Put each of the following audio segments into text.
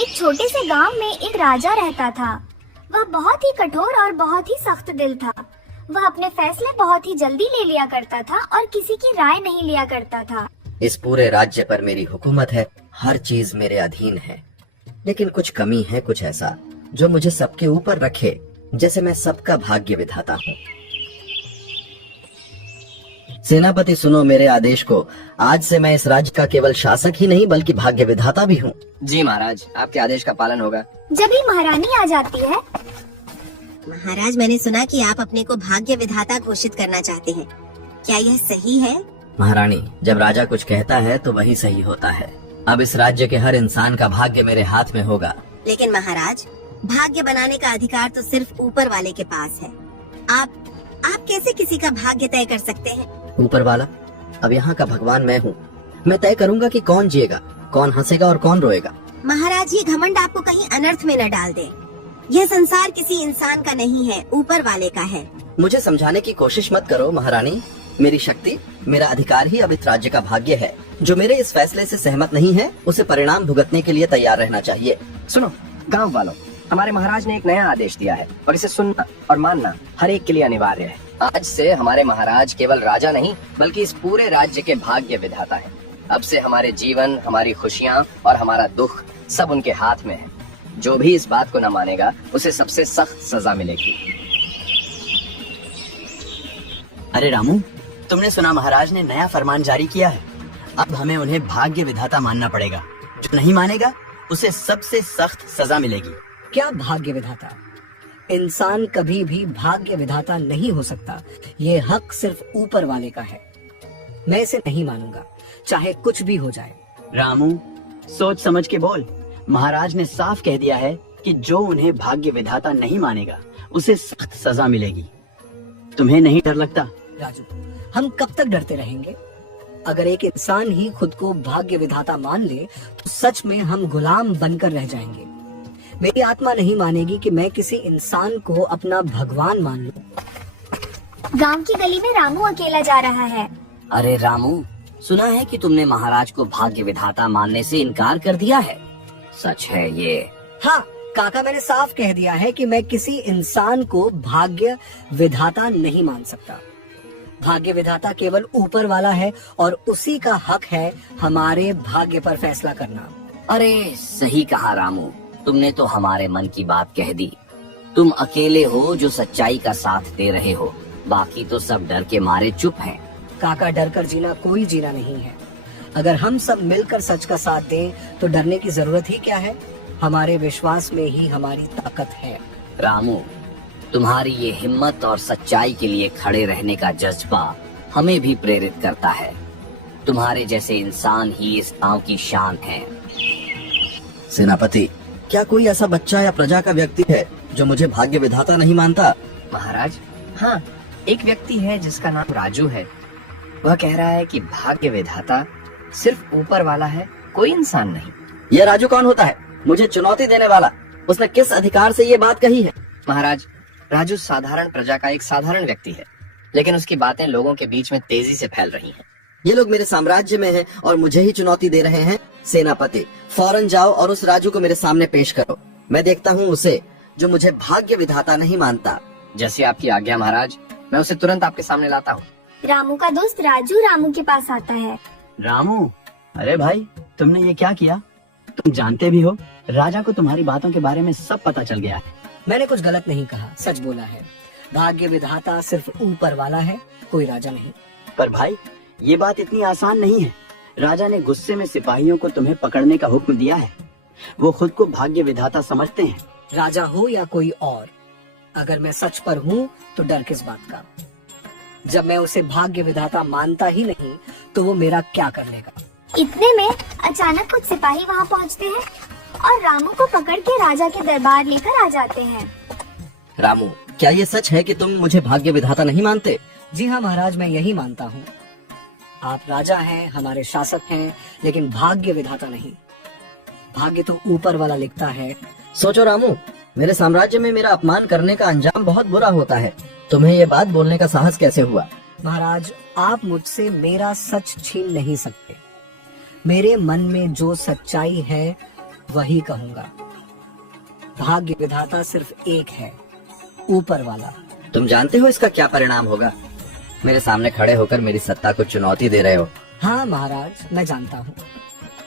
एक छोटे से गांव में एक राजा रहता था। वह बहुत ही कठोर और बहुत ही सख्त दिल था। वह अपने फैसले बहुत ही जल्दी ले लिया करता था और किसी की राय नहीं लिया करता था। इस पूरे राज्य पर मेरी हुकूमत है, हर चीज मेरे अधीन है, लेकिन कुछ कमी है, कुछ ऐसा जो मुझे सबके ऊपर रखे, जैसे मैं सबका भाग्य विधाता हूँ। सेनापति सुनो मेरे आदेश को। आज से मैं इस राज्य का केवल शासक ही नहीं बल्कि भाग्य विधाता भी हूँ। जी महाराज, आपके आदेश का पालन होगा। जब ही महारानी आ जाती है। महाराज, मैंने सुना कि आप अपने को भाग्य विधाता घोषित करना चाहते हैं, क्या यह सही है? महारानी, जब राजा कुछ कहता है तो वही सही होता है। अब इस राज्य के हर इंसान का भाग्य मेरे हाथ में होगा। लेकिन महाराज, भाग्य बनाने का अधिकार तो सिर्फ ऊपर वाले के पास है। आप कैसे किसी का भाग्य तय कर सकते हैं? ऊपर वाला? अब यहाँ का भगवान मैं हूँ। मैं तय करूँगा कि कौन जिएगा, कौन हंसेगा और कौन रोएगा। महाराज, ये घमंड आपको कहीं अनर्थ में न डाल दे। यह संसार किसी इंसान का नहीं है, ऊपर वाले का है। मुझे समझाने की कोशिश मत करो महारानी। मेरी शक्ति, मेरा अधिकार ही अब इस राज्य का भाग्य है। जो मेरे इस फैसले से सहमत नहीं है, उसे परिणाम भुगतने के लिए तैयार रहना चाहिए। सुनो गांव वालों, हमारे महाराज ने एक नया आदेश दिया है और इसे सुनना और मानना हर एक के लिए अनिवार्य है। आज से हमारे महाराज केवल राजा नहीं बल्कि इस पूरे राज्य के भाग्य विधाता है। अब से हमारे जीवन, हमारी खुशियाँ और हमारा दुख सब उनके हाथ में है। जो भी इस बात को न मानेगा उसे सबसे सख्त सजा मिलेगी। अरे रामू, तुमने सुना महाराज ने नया फरमान जारी किया है। अब हमें उन्हें भाग्य विधाता मानना पड़ेगा। जो नहीं मानेगा उसे सबसे सख्त सजा मिलेगी। क्या भाग्य विधाता? इंसान कभी भी भाग्य विधाता नहीं हो सकता। ये हक सिर्फ ऊपर वाले का है। मैं इसे नहीं मानूंगा, चाहे कुछ भी हो जाए। रामू, सोच समझ के बोल। महाराज ने साफ कह दिया है कि जो उन्हें भाग्य विधाता नहीं मानेगा उसे सख्त सजा मिलेगी। तुम्हें नहीं डर लगता? राजू, हम कब तक डरते रहेंगे? अगर एक इंसान ही खुद को भाग्य विधाता मान ले तो सच में हम गुलाम बनकर रह जाएंगे। मेरी आत्मा नहीं मानेगी कि मैं किसी इंसान को अपना भगवान मान लूं। गांव की गली में रामू अकेला जा रहा है। अरे रामू, सुना है कि तुमने महाराज को भाग्य विधाता मानने से इनकार कर दिया है। सच है ये? हाँ काका, मैंने साफ कह दिया है कि मैं किसी इंसान को भाग्य विधाता नहीं मान सकता। भाग्य विधाता केवल ऊपर वाला है और उसी का हक है हमारे भाग्य पर फैसला करना। अरे सही कहा रामू, तुमने तो हमारे मन की बात कह दी। तुम अकेले हो जो सच्चाई का साथ दे रहे हो, बाकी तो सब डर के मारे चुप हैं। काका, डर कर जीना कोई जीना नहीं है। अगर हम सब मिलकर सच का साथ दें तो डरने की जरूरत ही क्या है। हमारे विश्वास में ही हमारी ताकत है। रामू, तुम्हारी ये हिम्मत और सच्चाई के लिए खड़े रहने का जज्बा हमें भी प्रेरित करता है। तुम्हारे जैसे इंसान ही इस गांव की शान है। सेनापति, क्या कोई ऐसा बच्चा या प्रजा का व्यक्ति है जो मुझे भाग्य विधाता नहीं मानता? महाराज, हाँ, एक व्यक्ति है जिसका नाम राजू है। वह कह रहा है कि भाग्य विधाता सिर्फ ऊपर वाला है, कोई इंसान नहीं। यह राजू कौन होता है? मुझे चुनौती देने वाला। उसने किस अधिकार से ये बात कही है? महाराज, राजू साधारण प्रजा का एक साधारण व्यक्ति है, लेकिन उसकी बातें लोगों के बीच में तेजी से फैल रही हैं। ये लोग मेरे साम्राज्य में हैं और मुझे ही चुनौती दे रहे हैं। सेनापति, फौरन जाओ और उस राजू को मेरे सामने पेश करो। मैं देखता हूँ उसे जो मुझे भाग्य विधाता नहीं मानता। जैसी आपकी आज्ञा महाराज, मैं उसे तुरंत आपके सामने लाता हूँ। रामू का दोस्त राजू रामू के पास आता है। रामू, अरे भाई, तुमने ये क्या किया? तुम जानते भी हो राजा को तुम्हारी बातों के बारे में सब पता चल गया है। मैंने कुछ गलत नहीं कहा, सच बोला है। भाग्य विधाता सिर्फ ऊपर वाला है, कोई राजा नहीं। पर भाई, ये बात इतनी आसान नहीं है। राजा ने गुस्से में सिपाहियों को तुम्हें पकड़ने का हुक्म दिया है। वो खुद को भाग्य विधाता समझते हैं। राजा हो या कोई और, अगर मैं सच पर हूँ तो डर किस बात का? जब मैं उसे भाग्य विधाता मानता ही नहीं तो वो मेरा क्या कर लेगा? इतने में अचानक कुछ सिपाही वहाँ पहुँचते हैं और रामू को पकड़ के राजा के दरबार लेकर आ जाते हैं। रामू, क्या ये सच है कि तुम मुझे भाग्य विधाता नहीं मानते? जी हाँ महाराज, मैं यही मानता हूँ। आप राजा हैं, हमारे शासक हैं, लेकिन भाग्य विधाता नहीं। भाग्य तो ऊपर वाला लिखता है। सोचो रामू, मेरे साम्राज्य में मेरा अपमान करने का अंजाम बहुत बुरा होता है। तुम्हें ये बात बोलने का साहस कैसे हुआ? महाराज, आप मुझसे मेरा सच छीन नहीं सकते। मेरे मन में जो सच्चाई है वही कहूंगा। भाग्य विधाता सिर्फ एक है, ऊपर वाला। तुम जानते हो इसका क्या परिणाम होगा? मेरे सामने खड़े होकर मेरी सत्ता को चुनौती दे रहे हो। हाँ महाराज, मैं जानता हूँ,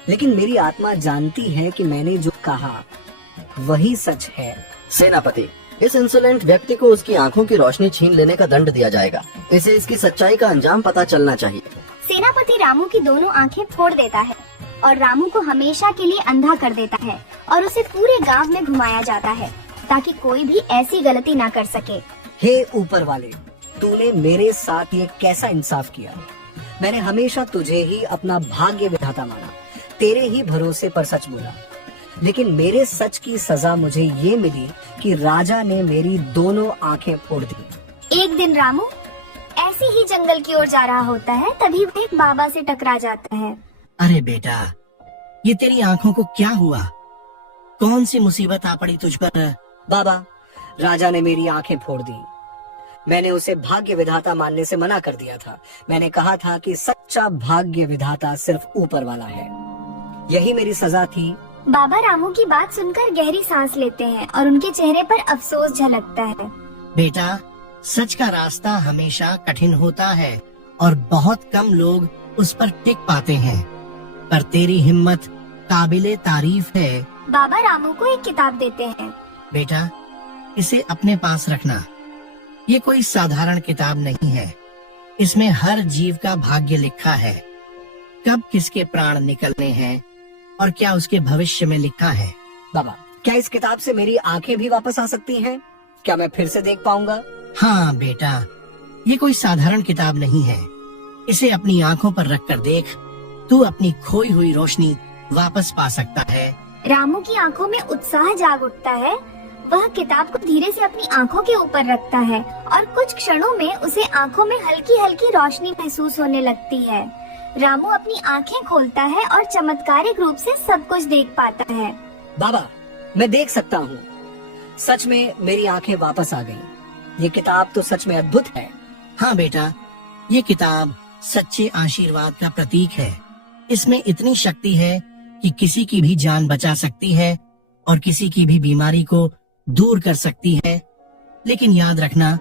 लेकिन मेरी आत्मा जानती है कि मैंने जो कहा वही सच है। सेनापति, इस इंसोलेंट व्यक्ति को उसकी आंखों की रोशनी छीन लेने का दंड दिया जाएगा। इसे इसकी सच्चाई का अंजाम पता चलना चाहिए। सेनापति रामू की दोनों आंखें फोड़ देता है और रामू को हमेशा के लिए अंधा कर देता है और उसे पूरे गांव में घुमाया जाता है ताकि कोई भी ऐसी गलती ना कर सके। हे ऊपर वाले, तूने मेरे साथ ये कैसा इंसाफ किया? मैंने हमेशा तुझे ही अपना भाग्य विधाता माना, तेरे ही भरोसे पर सच बोला, लेकिन मेरे सच की सजा मुझे ये मिली कि राजा ने मेरी दोनों आंखें फोड़ दी। एक दिन रामू ऐसे ही जंगल की ओर जा रहा होता है, तभी वो एक बाबा से टकरा जाता है। अरे बेटा, ये तेरी आंखों को क्या हुआ? कौन सी मुसीबत आ पड़ी तुझ पर? बाबा, राजा ने मेरी आंखें फोड़ दी। मैंने उसे भाग्य विधाता मानने से मना कर दिया था। मैंने कहा था कि सच्चा भाग्य विधाता सिर्फ ऊपर वाला है। यही मेरी सजा थी। बाबा रामू की बात सुनकर गहरी सांस लेते हैं और उनके चेहरे पर अफसोस झलकता है। बेटा, सच का रास्ता हमेशा कठिन होता है और बहुत कम लोग उस पर टिक पाते हैं, पर तेरी हिम्मत काबिले तारीफ है। बाबा रामू को एक किताब देते हैं। बेटा, इसे अपने पास रखना। ये कोई साधारण किताब नहीं है। इसमें हर जीव का भाग्य लिखा है, कब किसके प्राण निकलने हैं और क्या उसके भविष्य में लिखा है। बाबा, क्या इस किताब से मेरी आंखें भी वापस आ सकती हैं? क्या मैं फिर से देख पाऊंगा? हाँ बेटा, ये कोई साधारण किताब नहीं है। इसे अपनी आंखों पर रखकर देख, तू अपनी खोई हुई रोशनी वापस पा सकता है। रामू की आंखों में उत्साह जाग उठता है। वह किताब को धीरे से अपनी आंखों के ऊपर रखता है और कुछ क्षणों में उसे आंखों में हल्की हल्की रोशनी महसूस होने लगती है। रामू अपनी आंखें खोलता है और चमत्कारिक रूप से सब कुछ देख पाता है। बाबा, मैं देख सकता हूँ। सच में मेरी आंखें वापस आ गईं। ये किताब तो सच में अद्भुत है। हाँ बेटा, ये किताब सच्चे आशीर्वाद का प्रतीक है। इसमें इतनी शक्ति है कि किसी की भी जान बचा सकती है और किसी की भी बीमारी को दूर कर सकती है। लेकिन याद रखना,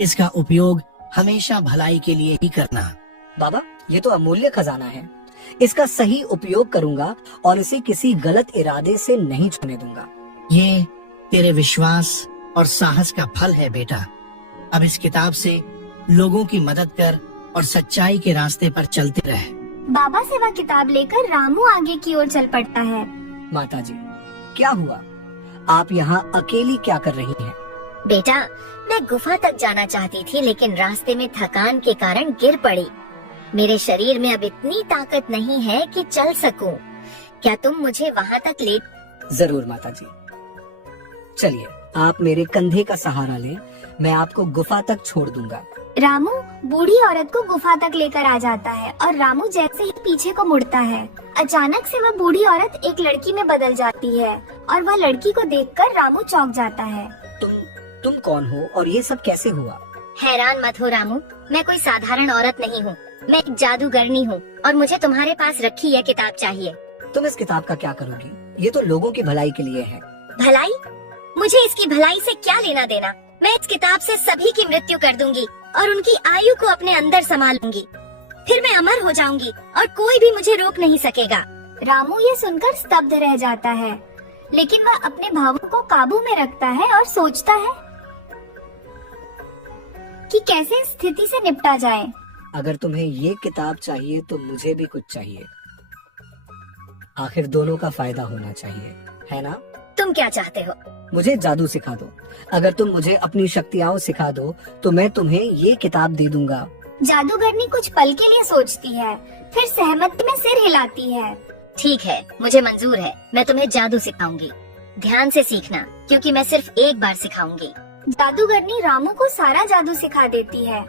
इसका उपयोग हमेशा भलाई के लिए ही करना। बाबा, ये तो अमूल्य खजाना है। इसका सही उपयोग करूंगा और इसे किसी गलत इरादे से नहीं छूने दूंगा। ये तेरे विश्वास और साहस का फल है बेटा। अब इस किताब से लोगों की मदद कर और सच्चाई के रास्ते पर चलते रह। बाबा से वह किताब लेकर रामू आगे की ओर चल पड़ता है। माताजी, क्या हुआ? आप यहाँ अकेली क्या कर रही हैं? बेटा, मैं गुफा तक जाना चाहती थी, लेकिन रास्ते में थकान के कारण गिर पड़ी। मेरे शरीर में अब इतनी ताकत नहीं है कि चल सकूं। क्या तुम मुझे वहाँ तक ले? जरूर माताजी। चलिए, आप मेरे कंधे का सहारा लें, मैं आपको गुफा तक छोड़ दूंगा। रामू बूढ़ी औरत को गुफा तक लेकर आ जाता है और रामू जैसे ही पीछे को मुड़ता है, अचानक से वह बूढ़ी औरत एक लड़की में बदल जाती है और वह लड़की को देखकर रामू चौंक जाता है। तुम कौन हो और ये सब कैसे हुआ? हैरान मत हो रामू, मैं कोई साधारण औरत नहीं हूँ। मैं एक जादूगरनी हूँ और मुझे तुम्हारे पास रखी यह किताब चाहिए। तुम इस किताब का क्या करोगी? ये तो लोगों की भलाई के लिए है। भलाई? मुझे इसकी भलाई से क्या लेना देना? मैं इस किताब से सभी की मृत्यु कर दूंगी और उनकी आयु को अपने अंदर संभाल लूंगी। फिर मैं अमर हो जाऊंगी और कोई भी मुझे रोक नहीं सकेगा। रामू ये सुनकर स्तब्ध रह जाता है, लेकिन वह अपने भावों को काबू में रखता है और सोचता है कि कैसे इस स्थिति से निपटा जाए। अगर तुम्हें ये किताब चाहिए तो मुझे भी कुछ चाहिए। आखिर दोनों का फायदा होना चाहिए, है ना? तुम क्या चाहते हो? मुझे जादू सिखा दो। अगर तुम मुझे अपनी शक्तियाँ सिखा दो तो मैं तुम्हें ये किताब दे दूंगा। जादूगरनी कुछ पल के लिए सोचती है, फिर सहमति में सिर हिलाती है। ठीक है, मुझे मंजूर है। मैं तुम्हें जादू सिखाऊंगी। ध्यान से सीखना, क्योंकि मैं सिर्फ एक बार सिखाऊंगी। जादूगरनी रामू को सारा जादू सिखा देती है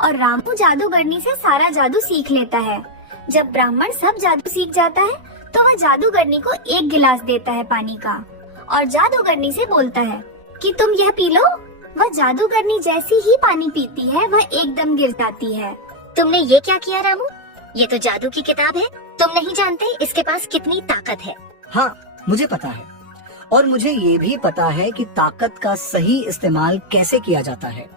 और रामू जादूगरनी से सारा जादू सीख लेता है। जब ब्राह्मण सब जादू सीख जाता है तो वह जादूगरनी को एक गिलास देता है पानी का और जादूगरनी से बोलता है कि तुम यह पी लो। वह जादूगरनी जैसी ही पानी पीती है वह एकदम गिर जाती है। तुमने ये क्या किया रामू? ये तो जादू की किताब है। तुम नहीं जानते इसके पास कितनी ताकत है। हाँ, मुझे पता है, और मुझे ये भी पता है कि ताकत का सही इस्तेमाल कैसे किया जाता है।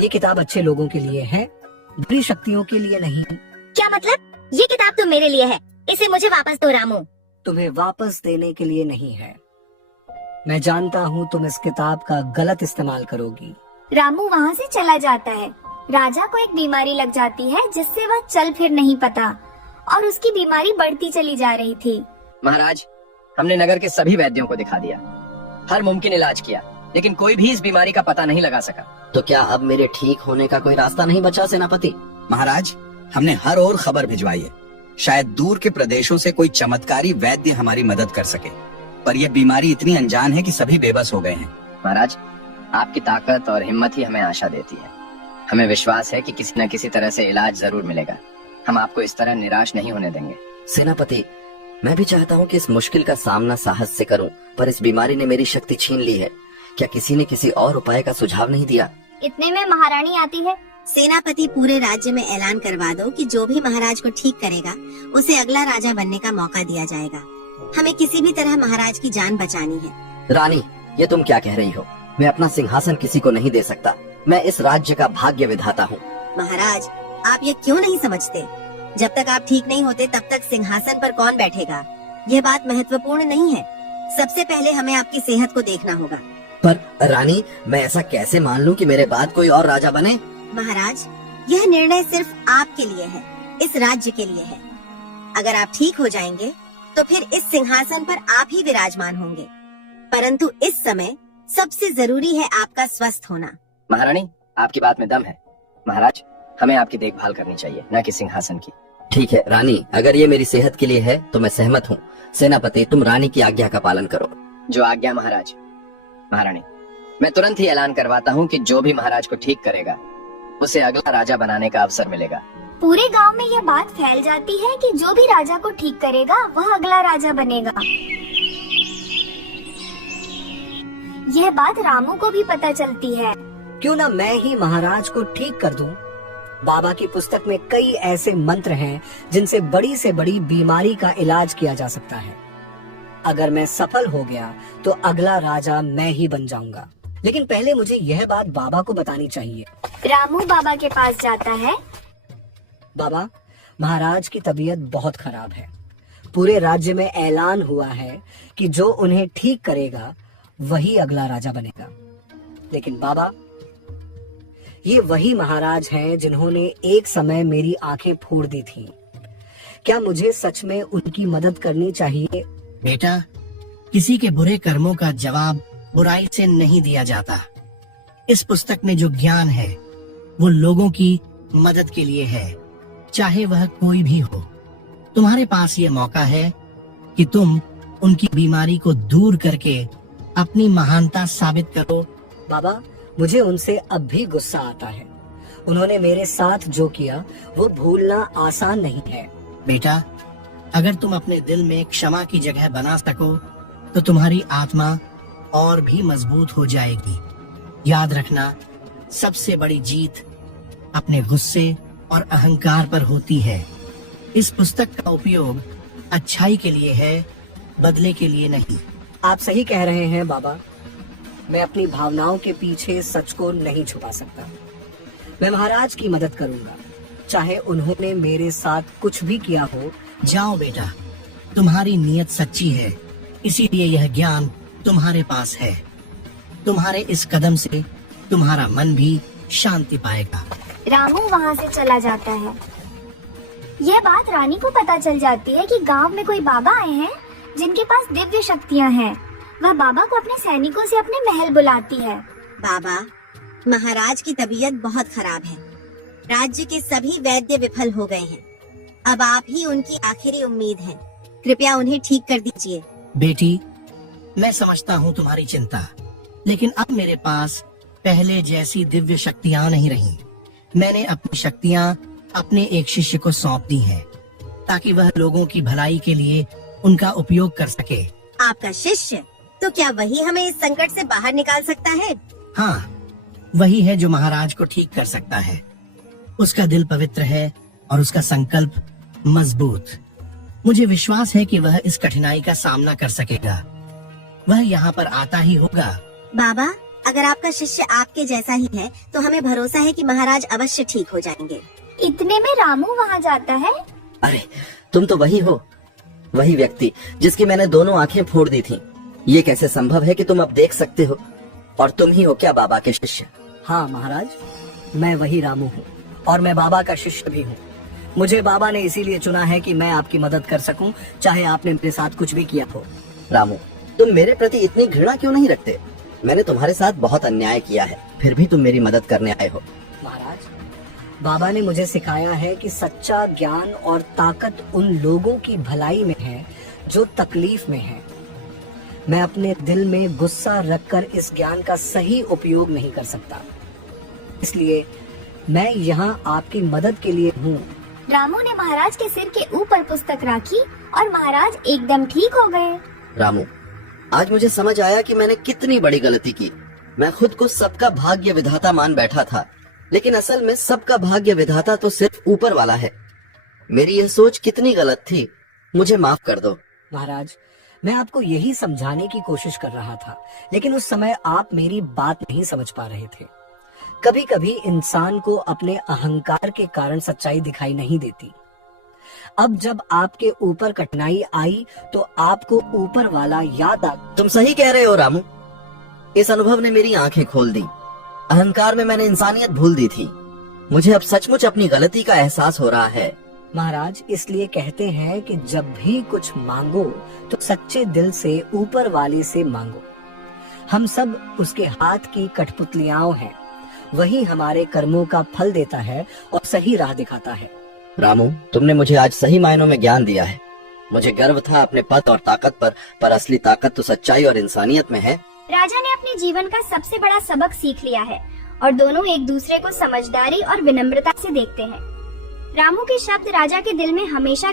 ये किताब अच्छे लोगों के लिए है, बुरी शक्तियों के लिए नहीं। क्या मतलब? ये किताब तो मेरे लिए है, इसे मुझे वापस दो रामू। तुम्हें वापस देने के लिए नहीं है। मैं जानता हूँ तुम इस किताब का गलत इस्तेमाल करोगी। रामू वहाँ से चला जाता है। राजा को एक बीमारी लग जाती है जिससे वह चल फिर नहीं पाता और उसकी बीमारी बढ़ती चली जा रही थी। महाराज, हमने नगर के सभी वैद्यों को दिखा दिया, हर मुमकिन इलाज किया, लेकिन कोई भी इस बीमारी का पता नहीं लगा सका। तो क्या अब मेरे ठीक होने का कोई रास्ता नहीं बचा सेनापति? महाराज, हमने हर ओर खबर भिजवाई है, शायद दूर के प्रदेशों से कोई चमत्कारी वैद्य हमारी मदद कर सके, पर यह बीमारी इतनी अनजान है कि सभी बेबस हो गए हैं। महाराज, आपकी ताकत और हिम्मत ही हमें आशा देती है। हमें विश्वास है कि किसी न किसी तरह से इलाज जरूर मिलेगा। हम आपको इस तरह निराश नहीं होने देंगे। सेनापति, मैं भी चाहता हूँ कि इस मुश्किल का सामना साहस से करूँ, पर इस बीमारी ने मेरी शक्ति छीन ली है। क्या किसी ने किसी और उपाय का सुझाव नहीं दिया? इतने में महारानी आती है। सेनापति, पूरे राज्य में ऐलान करवा दो कि जो भी महाराज को ठीक करेगा उसे अगला राजा बनने का मौका दिया जाएगा। हमें किसी भी तरह महाराज की जान बचानी है। रानी, ये तुम क्या कह रही हो? मैं अपना सिंहासन किसी को नहीं दे सकता। मैं इस राज्य का भाग्य विधाता हूँ। महाराज, आप ये क्यों नहीं समझते? जब तक आप ठीक नहीं होते तब तक सिंहासन पर कौन बैठेगा? ये बात महत्वपूर्ण नहीं है। सबसे पहले हमें आपकी सेहत को देखना होगा। पर रानी, मैं ऐसा कैसे मान लूं कि मेरे बाद कोई और राजा बने? महाराज, यह निर्णय सिर्फ आपके लिए है, इस राज्य के लिए है। अगर आप ठीक हो जाएंगे तो फिर इस सिंहासन पर आप ही विराजमान होंगे, परंतु इस समय सबसे जरूरी है आपका स्वस्थ होना। महारानी, आपकी बात में दम है। महाराज, हमें आपकी देखभाल करनी चाहिए, न कि सिंहासन की। ठीक है रानी, अगर ये मेरी सेहत के लिए है तो मैं सहमत हूँ। सेनापति, तुम रानी की आज्ञा का पालन करो। जो आज्ञा महाराज। महारानी, मैं तुरंत ही ऐलान करवाता हूँ कि जो भी महाराज को ठीक करेगा उसे अगला राजा बनाने का अवसर मिलेगा। पूरे गांव में यह बात फैल जाती है कि जो भी राजा को ठीक करेगा वह अगला राजा बनेगा। यह बात रामू को भी पता चलती है। क्यों ना मैं ही महाराज को ठीक कर दूं? बाबा की पुस्तक में कई ऐसे मंत्र हैं जिनसे बड़ी बीमारी का इलाज किया जा सकता है। अगर मैं सफल हो गया तो अगला राजा मैं ही बन जाऊंगा। लेकिन पहले मुझे यह बात बाबा को बतानी चाहिए। रामू बाबा के पास जाता है। बाबा, महाराज की तबीयत बहुत खराब है। पूरे राज्य में ऐलान हुआ है कि जो उन्हें ठीक करेगा वही अगला राजा बनेगा। लेकिन बाबा, ये वही महाराज हैं जिन्होंने एक समय मेरी आंखें फोड़ दी थी। क्या मुझे सच में उनकी मदद करनी चाहिए? बेटा, किसी के बुरे कर्मों का जवाब बुराई से नहीं दिया जाता। इस पुस्तक में जो ज्ञान है वो लोगों की मदद के लिए है, चाहे वह कोई भी हो। तुम्हारे पास ये मौका है कि तुम उनकी बीमारी को दूर करके अपनी महानता साबित करो। बाबा, मुझे उनसे अब भी गुस्सा आता है। उन्होंने मेरे साथ जो किया वो भूलना आसान नहीं है। बेटा, अगर तुम अपने दिल में क्षमा की जगह बना सको तो तुम्हारी आत्मा और भी मजबूत हो जाएगी। याद रखना, सबसे बड़ी जीत अपने गुस्से और अहंकार पर होती है। इस पुस्तक का उपयोग अच्छाई के लिए है, बदले के लिए नहीं। आप सही कह रहे हैं बाबा। मैं अपनी भावनाओं के पीछे सच को नहीं छुपा सकता। मैं महाराज की मदद करूंगा, चाहे उन्होंने मेरे साथ कुछ भी किया हो। जाओ बेटा, तुम्हारी नीयत सच्ची है, इसीलिए यह ज्ञान तुम्हारे पास है। तुम्हारे इस कदम से तुम्हारा मन भी शांति पाएगा। रामू वहाँ से चला जाता है। यह बात रानी को पता चल जाती है कि गांव में कोई बाबा आए हैं जिनके पास दिव्य शक्तियाँ हैं। वह बाबा को अपने सैनिकों से अपने महल बुलाती है। बाबा, महाराज की तबीयत बहुत खराब है। राज्य के सभी वैद्य विफल हो गए हैं। अब आप ही उनकी आखिरी उम्मीद हैं। कृपया उन्हें ठीक कर दीजिए। बेटी, मैं समझता हूँ तुम्हारी चिंता, लेकिन अब मेरे पास पहले जैसी दिव्य शक्तियाँ नहीं रही। मैंने अपनी शक्तियाँ अपने एक शिष्य को सौंप दी हैं, ताकि वह लोगों की भलाई के लिए उनका उपयोग कर सके। आपका शिष्य? तो क्या वही हमें इस संकट से बाहर निकाल सकता है? हाँ, वही है जो महाराज को ठीक कर सकता है। उसका दिल पवित्र है और उसका संकल्प मजबूत। मुझे विश्वास है कि वह इस कठिनाई का सामना कर सकेगा। वह यहाँ पर आता ही होगा। बाबा, अगर आपका शिष्य आपके जैसा ही है तो हमें भरोसा है कि महाराज अवश्य ठीक हो जाएंगे। इतने में रामू वहाँ जाता है। अरे तुम तो वही हो, वही व्यक्ति जिसकी मैंने दोनों आंखें फोड़ दी थी। ये कैसे संभव है कि तुम अब देख सकते हो? और तुम ही हो क्या बाबा के शिष्य? हाँ महाराज, मैं वही रामू हूँ और मैं बाबा का शिष्य भी हूँ। मुझे बाबा ने इसीलिए चुना है कि मैं आपकी मदद कर सकूं, चाहे आपने मेरे साथ कुछ भी किया हो। रामू, तुम मेरे प्रति इतनी घृणा क्यों नहीं रखते? मैंने तुम्हारे साथ बहुत अन्याय किया है, फिर भी तुम मेरी मदद करने आए हो। महाराज, बाबा ने मुझे सिखाया है कि सच्चा ज्ञान और ताकत उन लोगों की भलाई में है जो तकलीफ में है। मैं अपने दिल में गुस्सा रखकर इस ज्ञान का सही उपयोग नहीं कर सकता, इसलिए मैं यहाँ आपकी मदद के लिए हूँ। रामू ने महाराज के सिर के ऊपर पुस्तक रखी और महाराज एकदम ठीक हो गए। रामू, आज मुझे समझ आया कि मैंने कितनी बड़ी गलती की। मैं खुद को सबका भाग्य विधाता मान बैठा था, लेकिन असल में सबका भाग्य विधाता तो सिर्फ ऊपर वाला है। मेरी यह सोच कितनी गलत थी, मुझे माफ कर दो। महाराज, मैं आपको यही समझाने की कोशिश कर रहा था, लेकिन उस समय आप मेरी बात नहीं समझ पा रहे थे। कभी कभी इंसान को अपने अहंकार के कारण सच्चाई दिखाई नहीं देती। अब जब आपके ऊपर कठिनाई आई तो आपको ऊपर वाला याद आ। तुम सही कह रहे हो रामू, इस अनुभव ने मेरी आंखें खोल दी। अहंकार में मैंने इंसानियत भूल दी थी। मुझे अब सचमुच अपनी गलती का एहसास हो रहा है। महाराज, इसलिए कहते हैं कि जब भी कुछ मांगो तो सच्चे दिल से ऊपर वाले से मांगो। हम सब उसके हाथ की कठपुतलियां हैं, वही हमारे कर्मों का फल देता है और सही राह दिखाता है। रामू, तुमने मुझे आज सही मायनों में ज्ञान दिया है। मुझे गर्व था अपने पद और ताकत पर असली ताकत तो सच्चाई और इंसानियत में है। राजा ने अपने जीवन का सबसे बड़ा सबक सीख लिया है और दोनों एक दूसरे को समझदारी और विनम्रता से देखते हैं। रामू के शब्द राजा के दिल में हमेशा